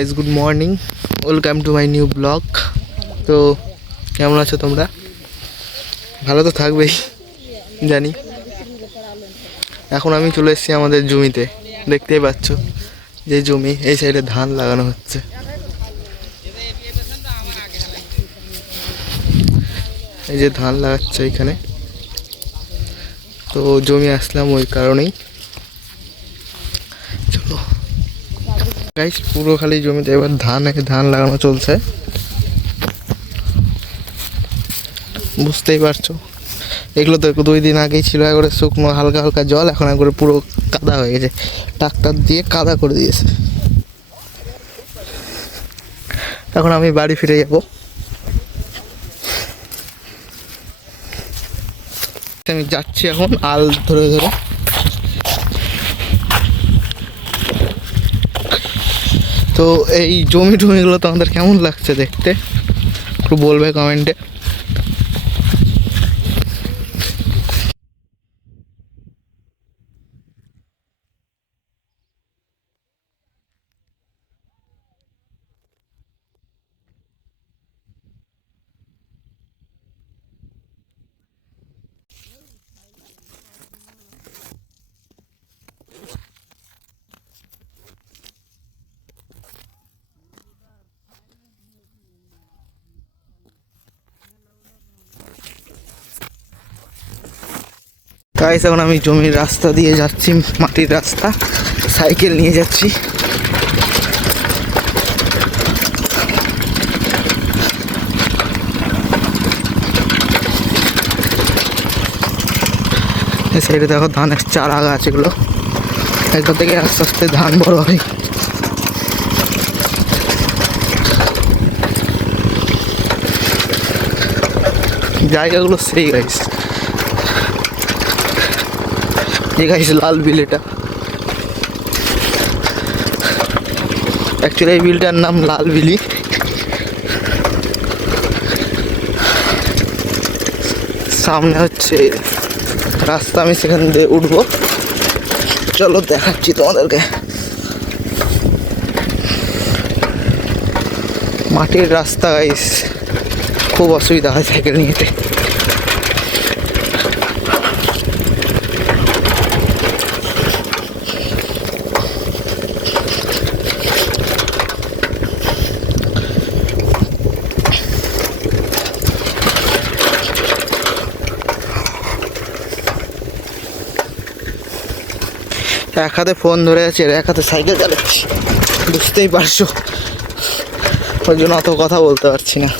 Guys, good morning, welcome to my new blog. তো কেমন আছো তোমরা? ভালো তো থাকবেই জানি। এখন আমি চলে এসেছি আমাদের জমিতে, দেখতেই পাচ্ছ যে জমি, এই সাইডে ধান লাগানো হচ্ছে। এই যে ধান লাগাচ্ছে এখানে, তো জমি আসলাম ওই কারণেই। চলো গাইস, পুরো খালি জমিতে এবার ধান লাগানো চলছে, বুঝতেই পারছো। এগুলো তো 2 দিন আগেই ছিল একবারে শুকনো, হালকা হালকা জল, এখন একবারে পুরো কাদা হয়ে গেছে, ট্রাক্টর দিয়ে কাদা করে দিয়েছে। এখন আমি বাড়ি ফিরে যাব। আমি যাচ্ছি এখন আল ধরে ধরে। তো এই জমিগুলো তোমাদের কেমন লাগছে দেখতে, একটু বলবে কমেন্টে। গাইস, এখন আমি জমির রাস্তা দিয়ে যাচ্ছি, মাটির রাস্তা, সাইকেল নিয়ে যাচ্ছি। এই সাইডে দেখো ধানের চারা গাছ, এগুলো এখান থেকে আস্তে আস্তে ধান বড় হয়। জায়গাগুলো সেই গাইস, এই গাইস লাল বিল, এটা অ্যাকচুয়ালি এই বিলটার নাম লাল বিলি। সামনে হচ্ছে রাস্তা, আমি সেখান দিয়ে উঠবো, চলো দেখাচ্ছি তোমাদেরকে। মাটির রাস্তা গাইস, খুব অসুবিধা হয় সাইকেল নিয়ে যেতে। এক হাতে ফোন ধরে আছে আর এক হাতে সাইকেল চালাচ্ছি, বুঝতেই পারছো, ওই জন্য অত কথা বলতে পারছি না।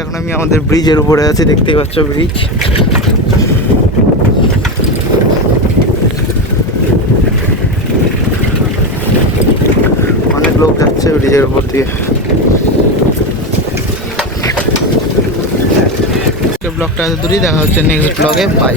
এখন আমি আমাদের ব্রিজের উপরে আছি, দেখতেই পাচ্ছ ব্রিজ। অনেক লোক যাচ্ছে ব্রিজের উপর দিয়ে। ব্লগটা এত দূরই, দেখা হচ্ছে নেক্সট ব্লগে, বাই।